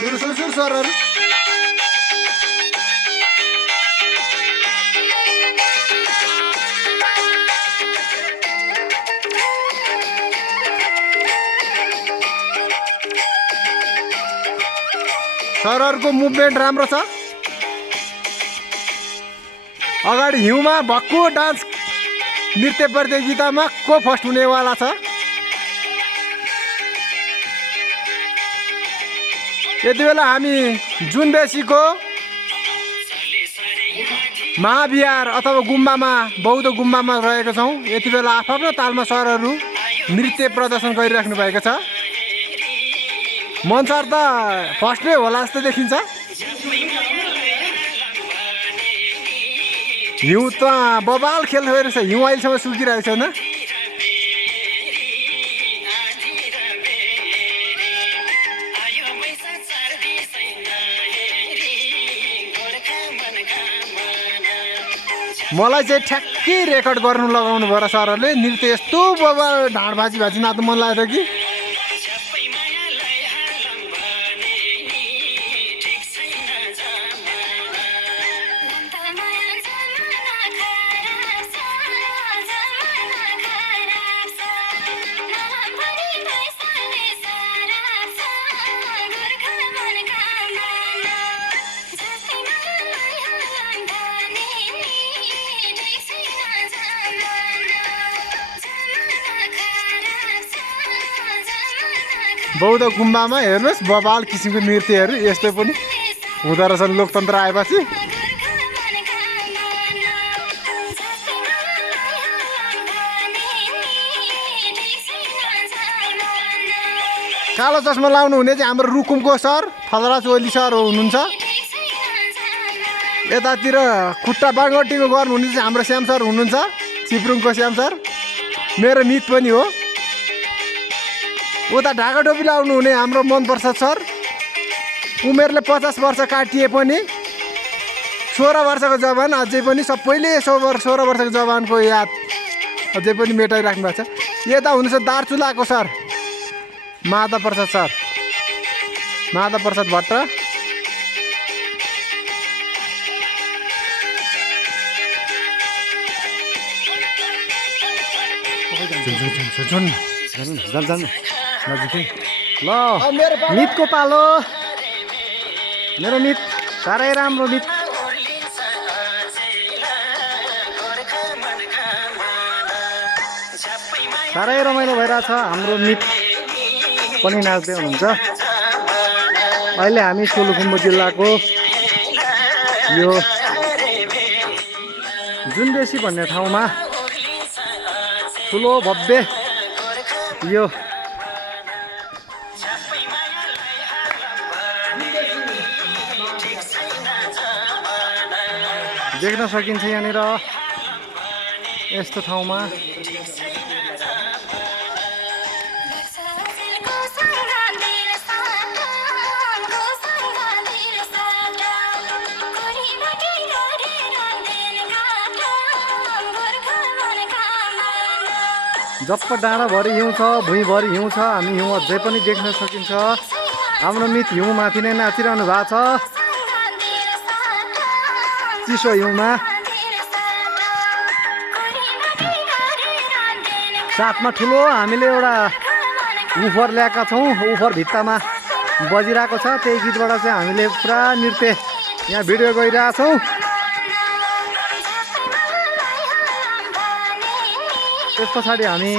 सुर सरहरू सरहरूको मुभमेन्ट राम्रो छ। अगाडि हिउँमा भक्कु डान्स नृत्य प्रतियोगितामा को फर्स्ट हुनेवाला छ? यति बेला हामी जुनबेसीको महाविहार अथवा गुम्बामा बौद्ध गुम्बामा रहेका छौँ। यति बेला आफ्नो तालमा सरहरू नृत्य प्रदर्शन गरिराख्नु भएको छ। मनसर त फर्स्टै होला जस्तो देखिन्छ। हिउँ त बबाल खेल रहेछ। हिउँ अहिलेसम्म सुकिरहेको छैन। मलाई चाहिँ ठ्याक्कै रेकर्ड गर्नु लगाउनु भयो र सरहरूले। नृत्य यस्तो बबाल ढाड भाजी नाच्नु मन लाग्यो कि बौद्ध गुम्बामा हेर्नुहोस् बबाल किसिमको नृत्यहरू यस्तो पनि हुँदो रहेछन् लोकतन्त्र आएपछि। कालो चस्मा लाउनु हुने चाहिँ हाम्रो रुकुमको सर फलराज ओली सर हुनुहुन्छ। यतातिर खुट्टा बाङ्गटीको गर्नुहुने चाहिँ हाम्रो श्याम सर हुनुहुन्छ, चिप्रुङको श्याम सर। मेरो मित पनि हो। उता ढाका टोपी लाउनु हुने हाम्रो मनप्रसाद सर। उमेरले 50 वर्ष काटिए पनि 16 वर्षको जवान अझै पनि सबैले 16 वर्षको जवानको याद अझै पनि मेटाइराख्नु भएको छ। यता हुनुहुन्छ दार्चुलाको सर माधव प्रसाद सर, माधव प्रसाद भट्ट। नजिकै ल मितको पालो। मेरो मित साह्रै राम्रो मित। साह्रै रमाइलो भइरहेछ। हाम्रो मित पनि नाच्दै हुनुहुन्छ। अहिले हामी सोलुखुम्बु जिल्लाको यो जुनबेसी भन्ने ठाउँमा ठुलो भव्य यो देख्न सकिन्छ। यहाँनिर यस्तो ठाउँमा जप्प डाँडाभरि हिउँ छ, भुइँभरि हिउँ छ। हामी हिउँ अझै पनि देख्न सकिन्छ। हाम्रो मित हिउँ माथि नै नाचिरहनु भएको छ चिसो हिउँमा। साथमा ठुलो हामीले एउटा उफर ल्याएका छौँ। उफर भित्तामा बजिरहेको छ। त्यही गीतबाट चाहिँ हामीले पुरा नृत्य यहाँ भिडियो गरिरहेछौँ। त्यस पछाडि हामी